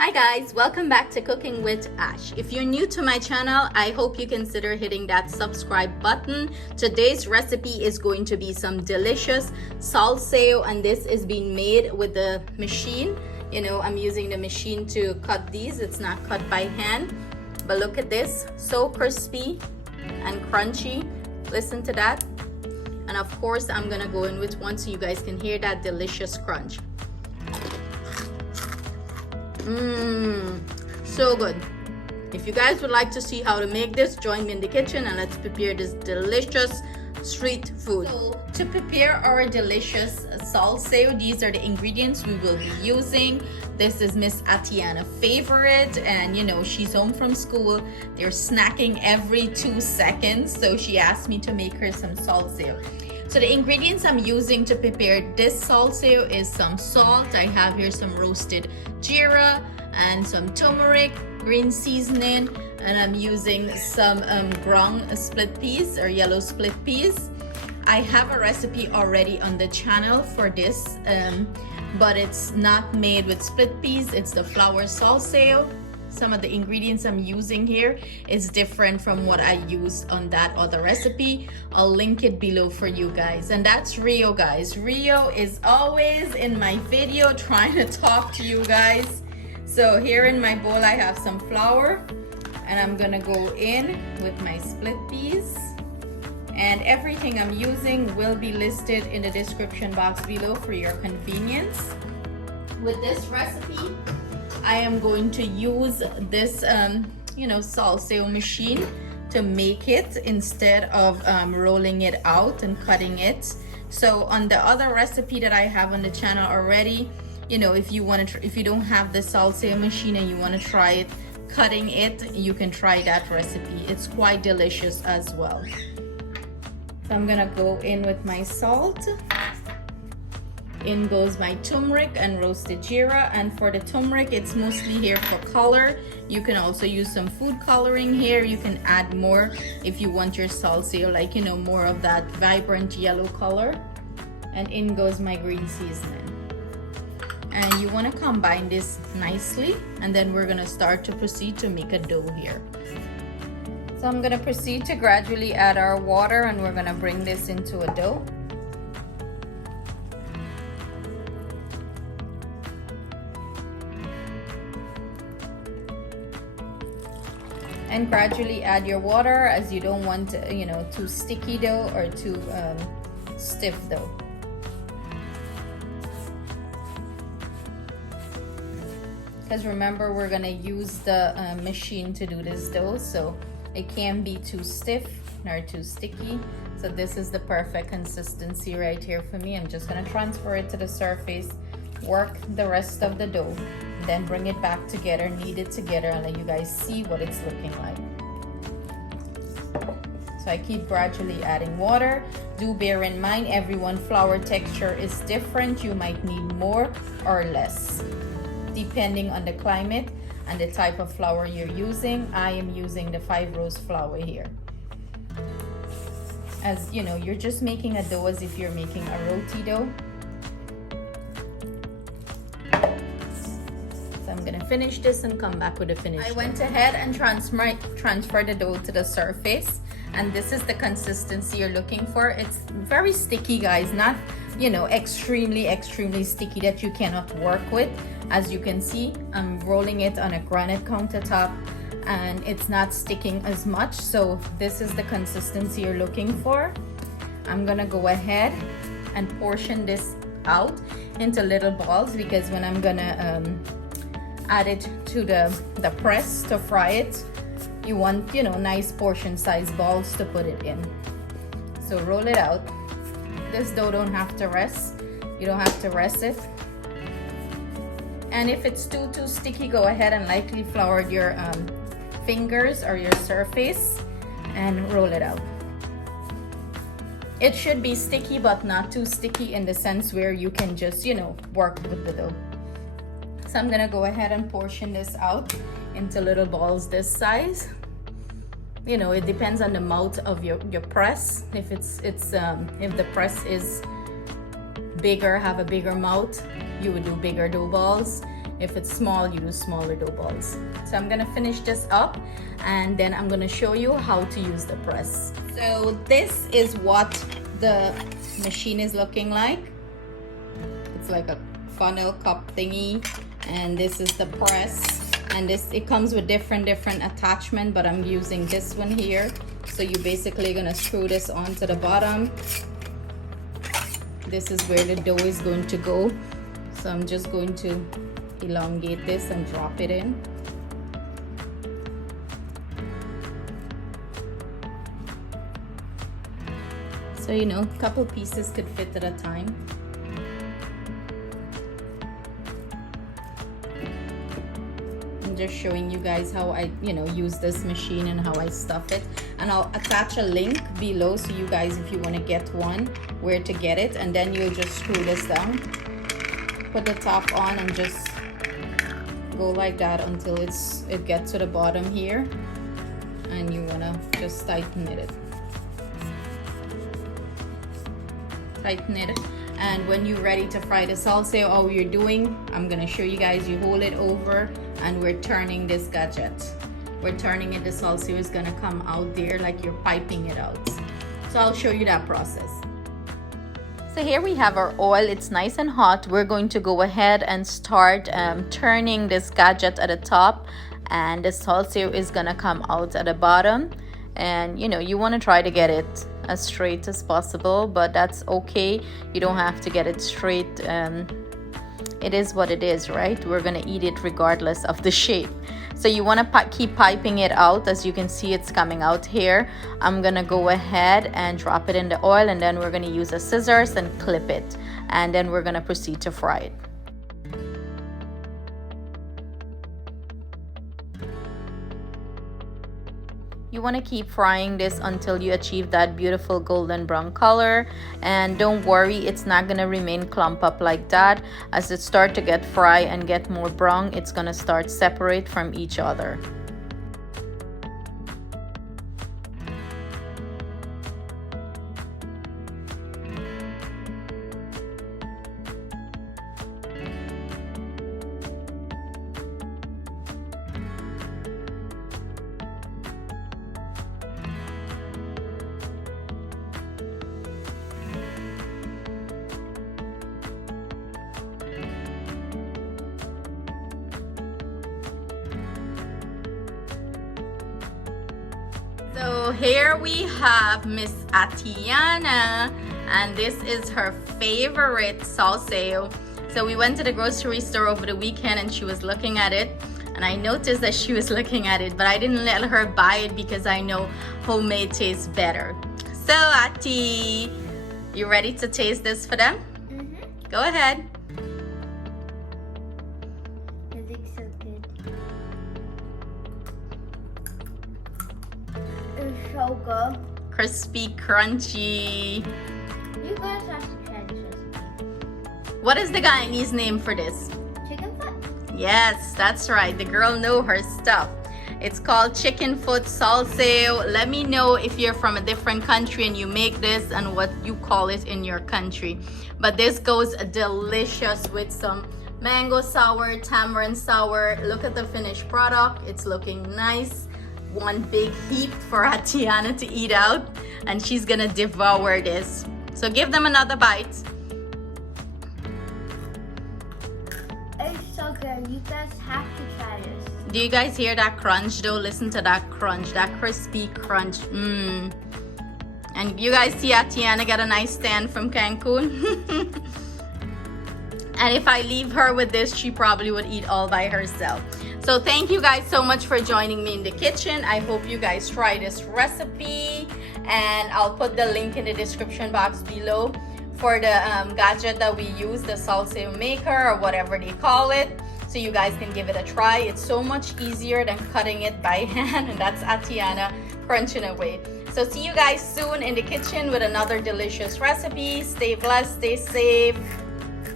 Hi guys, welcome back to Cooking with Ash. If you're new to my channel, I hope you consider hitting that subscribe button. Today's recipe is going to be some delicious sal sev, and this is being made with the machine. You know, I'm using the machine to cut these. It's not cut by hand, but look at this, so crispy and crunchy. Listen to that. And of course, I'm gonna go in with one so you guys can hear that delicious crunch. So good. If you guys would like to see how to make this, join me in the kitchen and let's prepare this delicious street food. So to prepare our delicious sal sev, these are the ingredients we will be using. This is Miss Atiana's favorite, and you know, she's home from school. They're snacking every 2 seconds, so she asked me to make her some sal sev. So the ingredients I'm using to prepare this sal sev is some salt. I have here some roasted jeera and some turmeric, green seasoning, and I'm using some ground split peas or yellow split peas. I have a recipe already on the channel for this, but it's not made with split peas. It's the flour sal sev. Some of the ingredients I'm using here is different from what I used on that other recipe. I'll link it below for you guys. And that's Rio, guys. Rio is always in my video trying to talk to you guys. So here in my bowl I have some flour, and I'm gonna go in with my split peas, and everything I'm using will be listed in the description box below for your convenience. With this recipe, I am going to use this sal sev machine to make it instead of rolling it out and cutting it. So on the other recipe that I have on the channel already, you know, if you don't have the sal sev machine and you want to try it cutting it, you can try that recipe. It's quite delicious as well. So I'm gonna go in with my salt. In goes my turmeric and roasted jeera, and for the turmeric, it's mostly here for color. You can also use some food coloring here. You can add more if you want your sal sev, like, you know, more of that vibrant yellow color. And in goes my green seasoning. And you want to combine this nicely, and then we're gonna start to proceed to make a dough here. So I'm gonna proceed to gradually add our water, and we're gonna bring this into a dough. And gradually add your water, as you don't want, you know, too sticky dough or too stiff dough. Because remember, we're gonna use the machine to do this dough, so it can't be too stiff nor too sticky. So this is the perfect consistency right here for me. I'm just gonna transfer it to the surface, work the rest of the dough, then bring it back together, knead it together, and let you guys see what it's looking like. So I keep gradually adding water. Do bear in mind, everyone's flour texture is different. You might need more or less depending on the climate and the type of flour you're using. I am using the 5 rose flour here. As you know, you're just making a dough as if you're making a roti dough. I'm gonna finish this and come back with a finish. I went ahead and transferred the dough to the surface, and this is the consistency you're looking for. It's very sticky, guys, not, you know, extremely sticky that you cannot work with. As you can see, I'm rolling it on a granite countertop and it's not sticking as much. So this is the consistency you're looking for. I'm gonna go ahead and portion this out into little balls, because when I'm gonna add it to the press to fry it, you want, you know, nice portion size balls to put it in. So roll it out. This dough don't have to rest. You don't have to rest it. And if it's too sticky, go ahead and lightly flour your fingers or your surface and roll it out. It should be sticky, but not too sticky, in the sense where you can just, you know, work with the dough. So I'm gonna go ahead and portion this out into little balls this size. You know, it depends on the mouth of your press. If if the press is bigger, have a bigger mouth, you would do bigger dough balls. If it's small, you do smaller dough balls. So I'm gonna finish this up and then I'm gonna show you how to use the press. So this is what the machine is looking like. It's like a funnel cup thingy, and this is the press. And this, it comes with different attachment, but I'm using this one here. So you basically gonna screw this onto the bottom. This is where the dough is going to go. So I'm just going to elongate this and drop it in. So you know, a couple pieces could fit at a time. I'm just showing you guys how I, use this machine and how I stuff it. And I'll attach a link below so you guys, if you want to get one, where to get it. And then you'll just screw this down, put the top on, and just go like that until it gets to the bottom here. And you want to just tighten it. And when you're ready to fry the salsa, all you're doing, I'm gonna show you guys, you hold it over and we're turning this gadget. We're turning it, the salsa is gonna come out there like you're piping it out. So I'll show you that process. So here we have our oil, it's nice and hot. We're going to go ahead and start turning this gadget at the top, and the salsa is gonna come out at the bottom. And you want to try to get it as straight as possible, but that's okay. You don't have to get it straight. It is what it is, right? We're gonna eat it regardless of the shape. So you want to keep piping it out. As you can see, it's coming out here. I'm gonna go ahead and drop it in the oil, and then we're gonna use a scissors and clip it, and then we're gonna proceed to fry it. You want to keep frying this until you achieve that beautiful golden brown color, and don't worry, it's not going to remain clump up like that. As it starts to get fried and get more brown, it's going to start separate from each other. So here we have Miss Atiana, and this is her favorite salsa. So we went to the grocery store over the weekend and she was looking at it, and I noticed that she was looking at it, but I didn't let her buy it because I know homemade tastes better. So Ati, you ready to taste this for them? Mm-hmm. Go ahead. So good. Crispy, crunchy. You guys have to try this recipe. What is the Guyanese name for this? Chicken foot? Yes, that's right. The girl know her stuff. It's called chicken foot salsa. Let me know if you're from a different country and you make this and what you call it in your country. But this goes delicious with some mango sour, tamarind sour. Look at the finished product. It's looking nice. One big heap for Atiana to eat out, and she's gonna devour this. So give them another bite. It's so good. You guys have to try this. Do you guys hear that crunch though? Listen to that crunch, that crispy crunch. And you guys see Atiana got a nice stand from Cancun. And if I leave her with this, she probably would eat all by herself. So thank you guys so much for joining me in the kitchen. I hope you guys try this recipe, and I'll put the link in the description box below for the gadget that we use, the salsa maker or whatever they call it, so you guys can give it a try. It's so much easier than cutting it by hand, and that's Atiana crunching away. So see you guys soon in the kitchen with another delicious recipe. Stay blessed, stay safe.